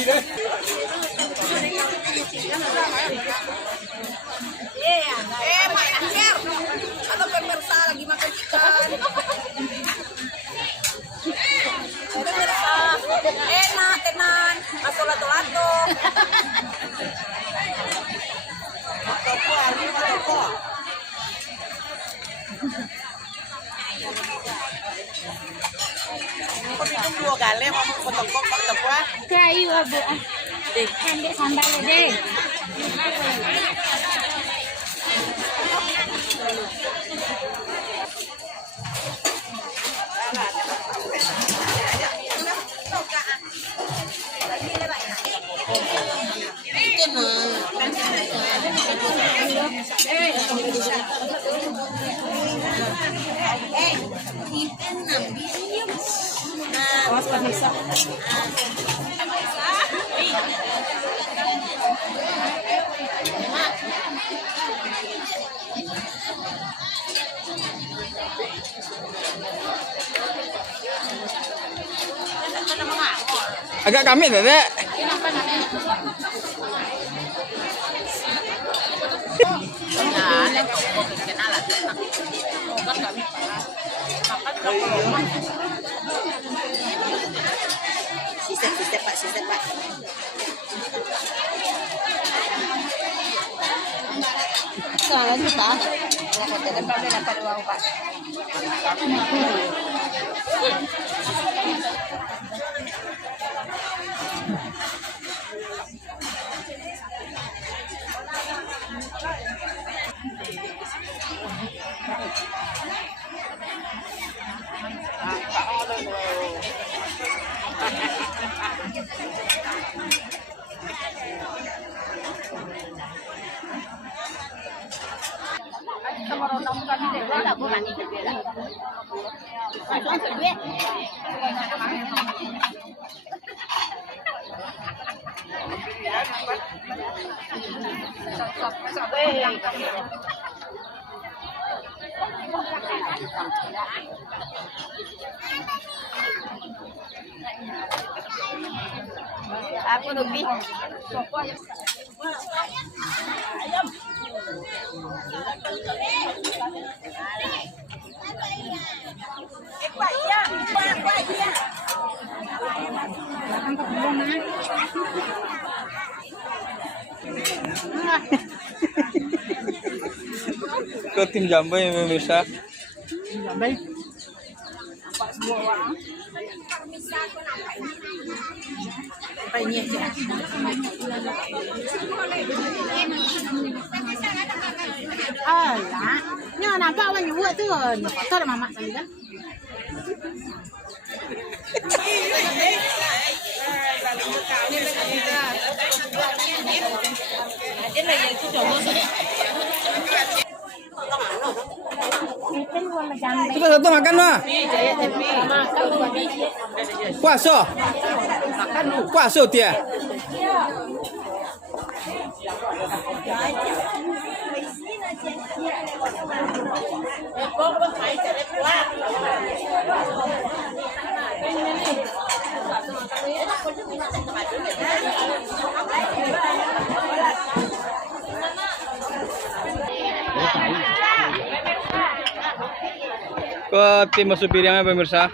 Pak Anjar, halo pemirsa lagi makan ikan. Pemirsa, enak tenan, masuk lato-lato. Kau minum 2 kali, mau potong-potong potong. Kayu abu ah. Ambil sambal deh. Awas pemirsa. Agak kami Dek. Sisa Pak. Salah kita. Kita dapat uang Pak. Aku lebih. Ke tim Jambai ya pemirsa. Jambai. Ini aja. Alah, ni nampak awak buat tu. Nampak tak ada mamak tadi kan? Kita satu makan mah. Puasa. Puasa dia. Ke tim masuk piringnya pemirsa.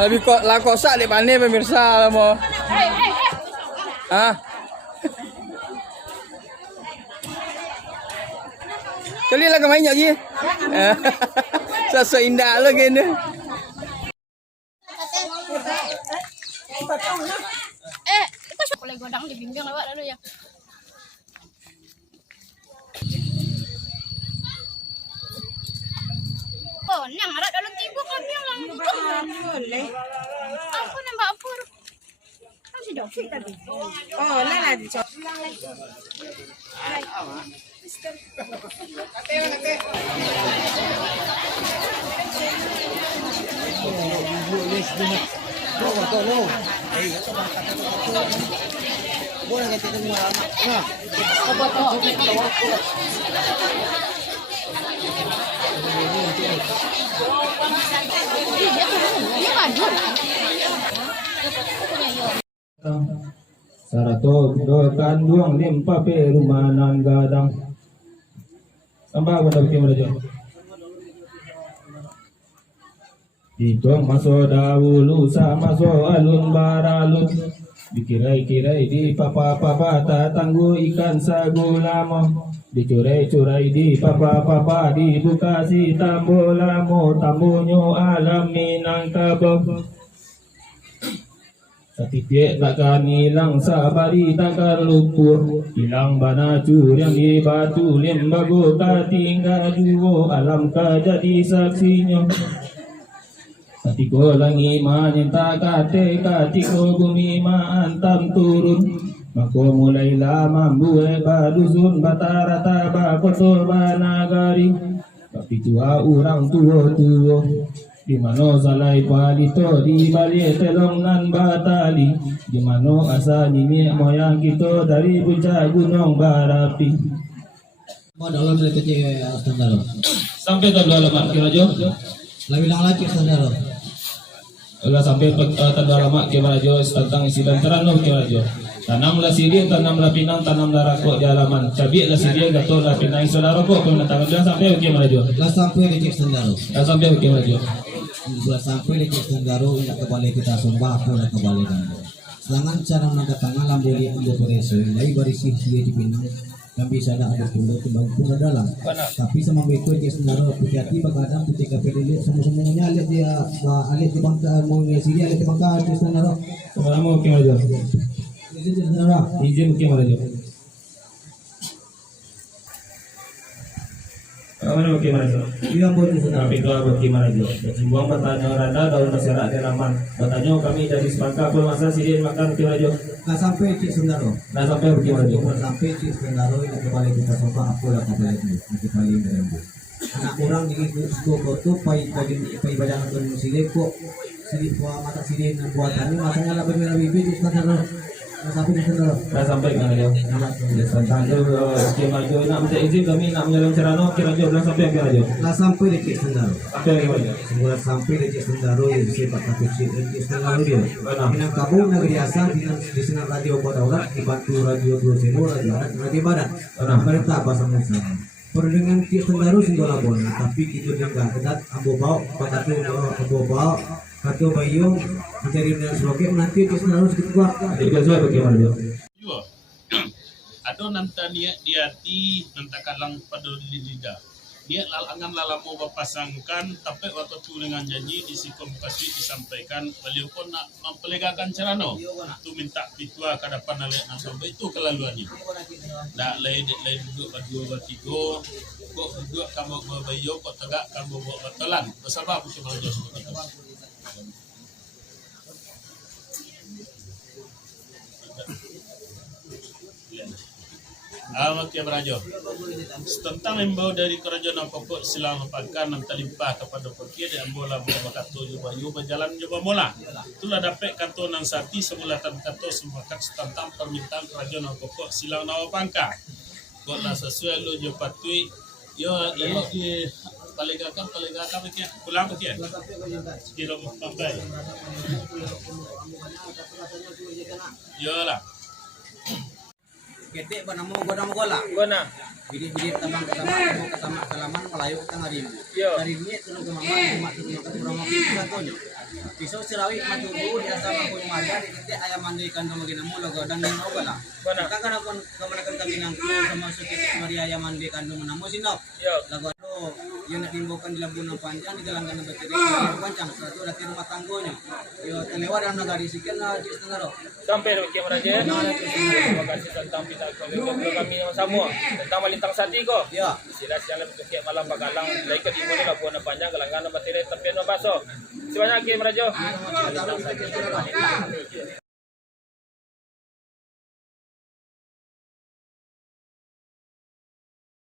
Lebih kok lah kosak di pane pemirsa mau. Ah. Kali lah kemain lagi. Sasa indah lagi ni. Itu boleh godang di bimbing lewat lalu ya. Oh, yang ada dalam tibu kami yang boleh. Aku nambah apur. Kan si Dovik tadi. Oh, lah dicop. Dia maju lah. Sarato dokan duang limpa perumanan gadang. Sampai apa dah bikin belajar? Ditong masuk dahulu sama so alun baralun. Dikirai-kirai di papa-papa tak tangguh ikan sagu lama. Dicurai-curai di papa-papa dibuka si tambo lamo. Tambunyo alam Minangkabau. Setitik takkan hilang sabari takkan lumpur. Hilang bana yang di batu lembago tinggal duo alam ka jadi saksinya. Katiko langi manyenta kate katiko bumi antam turun. Mako mulai lama buai badusun batarata bakoto banagari. Tapi tua orang tua di mano salai palito di balik telongan batali. Di mano asa nini moyang kita dari puncak gunung barapi. Mau dalam dari kecil standar. Sampai ke dua lemak kira jo. Lebih lagi standar. Ulah sampai tanda lama kira jo tentang isi dan terano kira jo. Tanamlah sidin, tanamlah pinang, tanamlah rakok di halaman. Cabiklah sidin, gatollah pinang saudara kok kena tangan dia sampai kira jo. Lah sampai di standar. Dah sampai kira jo. Sudah sampai di standar nak kembali kita sembah pun nak kembali dan. Sedangkan cara mendatangan lambuli ambo pereso, dari barisi dia di pinang. Yang bisa ada tunda timbang pun dalam. Tapi sama betul dia sendiri hati bagada ketika peduli semua-semuanya lihat dia alit di bangka mau ngisi dia alit di bangka dia sendiri. Kamu kira jo. Izin sendiri. Izin kira jo. Kamu kira jo. Dia boleh sendiri. Tapi itu apa gimana jo? Buang bertanya randa daun masyarakat halaman. Bertanya kami dari sepangka pun masa sidin makan kira jo. Nah sampai cik sendiri. Nah sampai bagaimana jo? Sampai cik sendiri nak kembali kita sembah aku dah kembali itu nak kembali berembu. Anak orang di sekolah tu pai badan tu sini kok sini buat mata sini buatannya masanya lah berbeda bibit cik sendiri. Nah sampai cik sendiri. Nah sampai kan jo. Tentang jo skema jo nak minta izin kami nak menjalankan cerano kira jo bilang sampai kira jo. Nah sampai di cik sendiri. Sampai bagaimana jo? Semula sampai di cik sendiri yang sifat tapi cik sendiri dia. Minangkabau negeri asal di sinar radio Badaulat dibantu radio Brosemo radio anak radio Badan. Mereka bahasa Musa. Perdengan cik sendiri singgah labon tapi itu dia enggak kedat ambo bau patatu ambo bau katu bayu mencari dengan sloke nanti cik sendiri sedikit kuat. Jadi biasa bagaimana jo? Yo. Atau nanta niat diati nanta kalang pada lidah. Niat lalangan lalamu berpasangkan tapi waktu tu dengan janji disikom kasih disampaikan beliau pun nak mempelegakan cerano. Tu minta pitua ke depan alek nak sampai itu kelaluannya. Dak lain duduk berdua bertiga. Kok duduk kamu berbayo kok tegak kamu buat batalan. Bersama betul malah jauh seperti itu. Oke berajo. Tentang imbau dari kerajaan pokok silang pangkan nan talimpah kepada pergi dan bola bakatu juba jalan juba mola. Itulah dapat kanto nang sati semula tan kanto sempakat tentang permintaan kerajaan pokok silang nawa pangka. Kotlah sesuai lu jo patui yo di palegakan bekia pulang bekia. Kira sampai. Yo lah. Ketik banamu godam gola. Gona. Bidi-bidi tambang kesama salaman Melayu kita ngarimu. Dari ini turun ke mama kurang kita tonyo. Pisau sirawi maturu di asal aku maga di titik ayam mandi kandung maginamu logo dan yang ogala. Kita kan aku kemanakan kami nangku sama suket Maria ayam mandi kandung namu sinop. Lagu itu yang nak timbukan di Labuan Panjang di Jalan Gana Beteri Panjang satu dari rumah tanggonya. Yo terlewat dalam negara sekian lah di setengah. Sampai ke Raja. Terima kasih tentang kita kami yang sama tentang Malintang Sati ko. Ya. Sila jalan ke malam Bagalang lagi ke timur Labuan Panjang Galangan Beteri Tepian Baso. Sebanyak Raja.